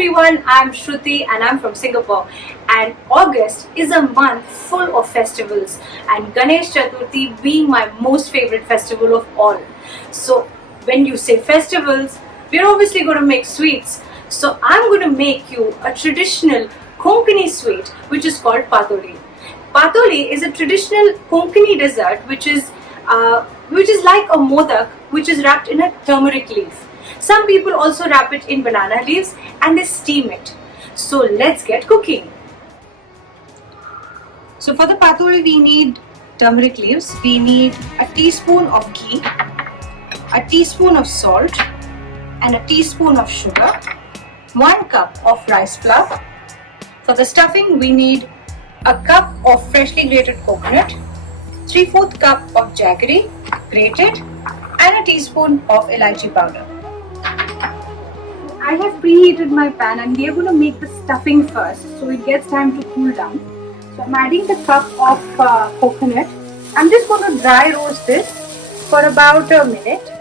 everyone, I'm Shruti and I'm from Singapore, and August is a month full of festivals and Ganesh Chaturthi being my most favorite festival of all. So when you say festivals, we're obviously going to make sweets. So I'm going to make you a traditional Konkani sweet which is called PATOLI. PATOLI is a traditional Konkani dessert which is like a Modak which is wrapped in a turmeric leaf. Some people also wrap it in banana leaves and they steam it. So let's get cooking. So for the patoli we need turmeric leaves, we need a teaspoon of ghee, a teaspoon of salt and a teaspoon of sugar, 1 cup of rice flour. For the stuffing we need a cup of freshly grated coconut, 3/4 cup of jaggery grated and a teaspoon of elaichi powder. I have preheated my pan and we are going to make the stuffing first, so it gets time to cool down. So I'm adding the cup of coconut. I'm just going to dry roast this for about a minute.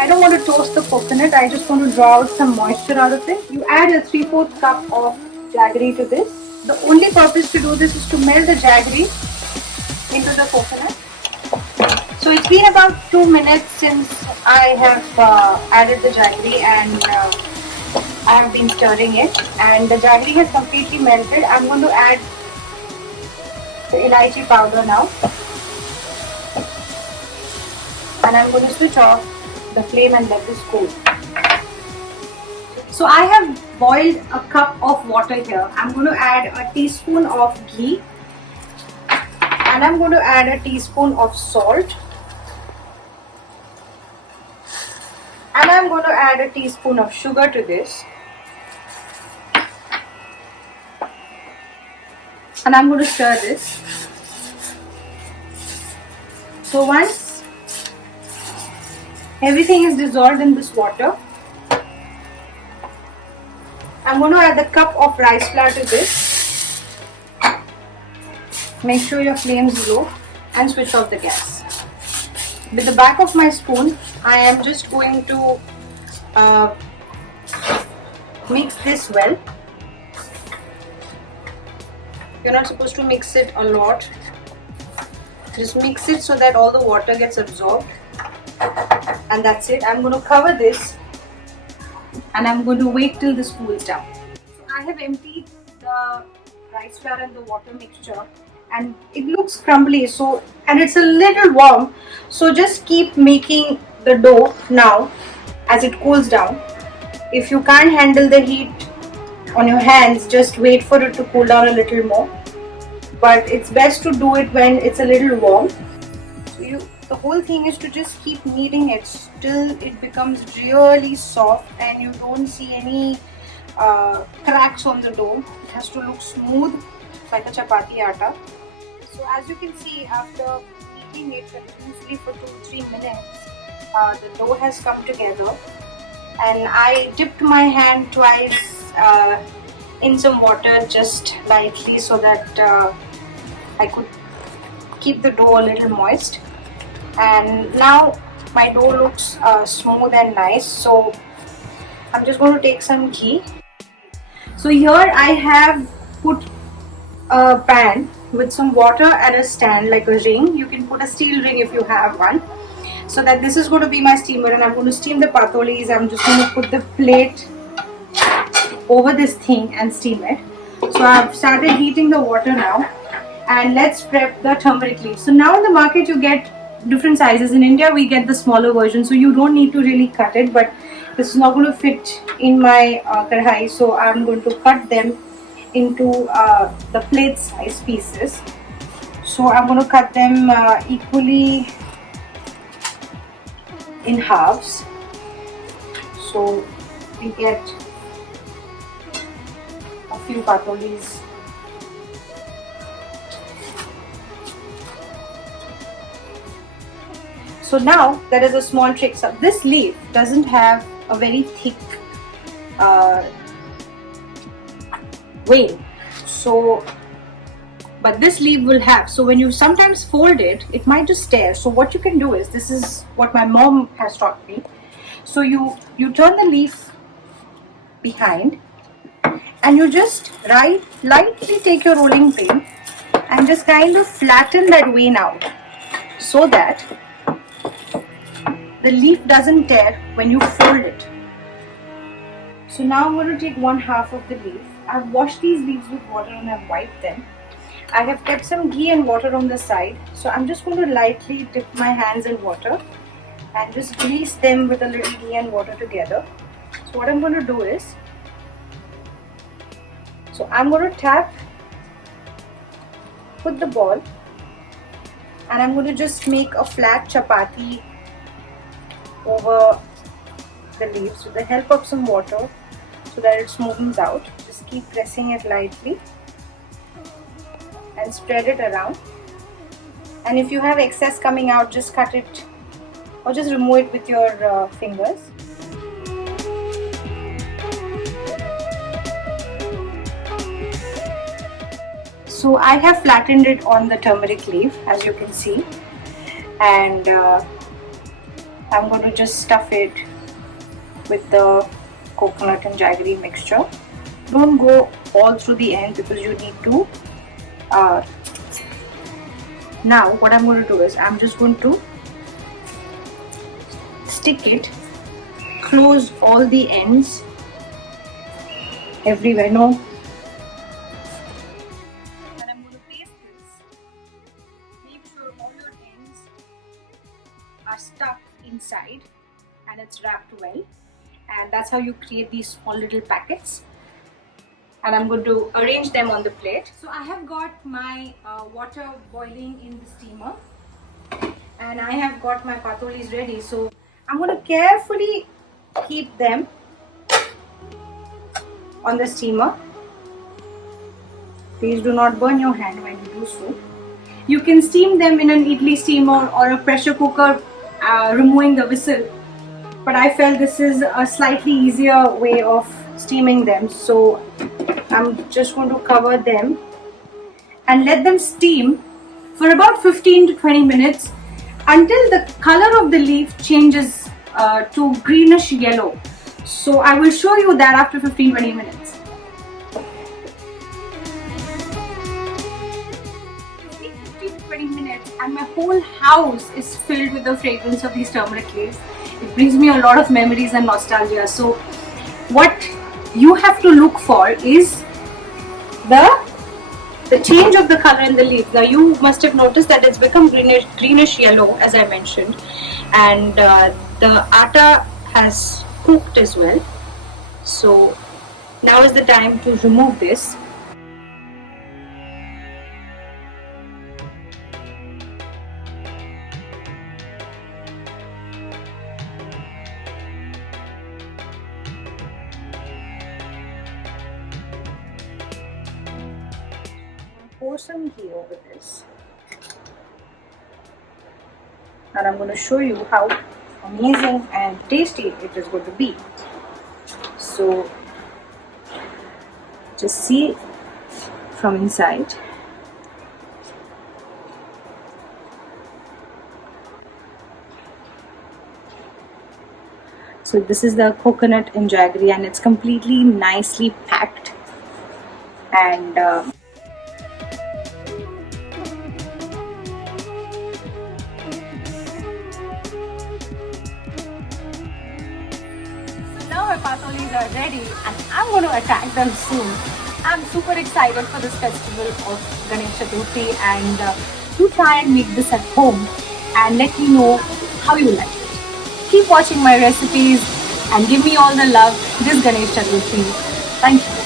I don't want to toast the coconut, I just want to draw out some moisture out of it. You add a 3/4 cup of jaggery to this. The only purpose to do this is to melt the jaggery into the coconut. So it's been about 2 minutes since I have added the jaggery and I have been stirring it, and the jaggery has completely melted. I'm going to add the elaichi powder now, and I'm going to switch off the flame and let this cool. So I have boiled a cup of water here. I'm going to add a teaspoon of ghee and I'm going to add a teaspoon of salt. And I'm going to add a teaspoon of sugar to this. And I'm going to stir this. So once everything is dissolved in this water, I'm going to add the cup of rice flour to this. Make sure your flame is low and switch off the gas. With the back of my spoon, I am just going to mix this well. You're not supposed to mix it a lot. Just mix it so that all the water gets absorbed. And that's it. I'm going to cover this and I'm going to wait till this cools down. So I have emptied the rice flour and the water mixture, and it looks crumbly, so, and it's a little warm, so just keep making the dough now as it cools down. If you can't handle the heat on your hands, just wait for it to cool down a little more, but it's best to do it when it's a little warm. So the whole thing is to just keep kneading it till it becomes really soft and you don't see any cracks on the dough. It has to look smooth like a chapati atta. So as you can see, after kneading it continuously for 2-3 minutes, the dough has come together, and I dipped my hand twice in some water just lightly so that I could keep the dough a little moist. And now my dough looks smooth and nice, so I'm just going to take some ghee. So here I have put a pan with some water and a stand like a ring. You can put a steel ring if you have one. So that this is going to be my steamer, and I'm going to steam the patolis. I'm just going to put the plate over this thing and steam it. So I've started heating the water now, and let's prep the turmeric leaves. So now in the market you get different sizes. In India we get the smaller version, so you don't need to really cut it, but this is not going to fit in my kadhai, so I'm going to cut them into the plate size pieces. So I'm going to cut them equally in halves, so we get a few patolis. So now there is a small trick. So this leaf doesn't have a very thick vein, so but this leaf will have. So when you sometimes fold it, it might just tear. So what you can do is, this is what my mom has taught me. So you turn the leaf behind and you just lightly take your rolling pin and just kind of flatten that vein out so that the leaf doesn't tear when you fold it. So now I'm going to take one half of the leaf. I've washed these leaves with water and I've wiped them. I have kept some ghee and water on the side. So I'm just going to lightly dip my hands in water and just grease them with a little ghee and water together. So what I'm going to do is, so I'm going to tap with the ball and I'm going to just make a flat chapati over the leaves with the help of some water so that it smoothens out. Just keep pressing it lightly and spread it around. And if you have excess coming out, just cut it or just remove it with your fingers. So I have flattened it on the turmeric leaf, as you can see, and I'm going to just stuff it with the coconut and jaggery mixture. Don't go all through the end because you need to. Now what I'm going to do is I'm just going to stick it, close all the ends everywhere. No. And I'm going to paste this. Make sure all your ends are stuck inside and it's wrapped well. And that's how you create these small little packets. And I'm going to arrange them on the plate. So I have got my water boiling in the steamer and I have got my patolis ready. So I'm going to carefully keep them on the steamer. Please do not burn your hand when you do so. You can steam them in an idli steamer or a pressure cooker, removing the whistle. But I felt this is a slightly easier way of steaming them. So I'm just going to cover them and let them steam for about 15 to 20 minutes until the color of the leaf changes to greenish yellow. So I will show you that after 15-20 minutes. It's been 15 to 20 minutes and my whole house is filled with the fragrance of these turmeric leaves. It brings me a lot of memories and nostalgia. So what you have to look for is the change of the color in the leaf. Now you must have noticed that it's become greenish yellow, as I mentioned, and the atta has cooked as well. So now is the time to remove this. Pour some ghee over this and I'm going to show you how amazing and tasty it is going to be. So just see from inside. So this is the coconut and jaggery and it's completely nicely packed and now my patolis are ready and I'm going to attack them soon. I'm super excited for this festival of Ganesh Chaturthi and do try and make this at home and let me know how you like it. Keep watching my recipes and give me all the love this Ganesh Chaturthi. Thank you.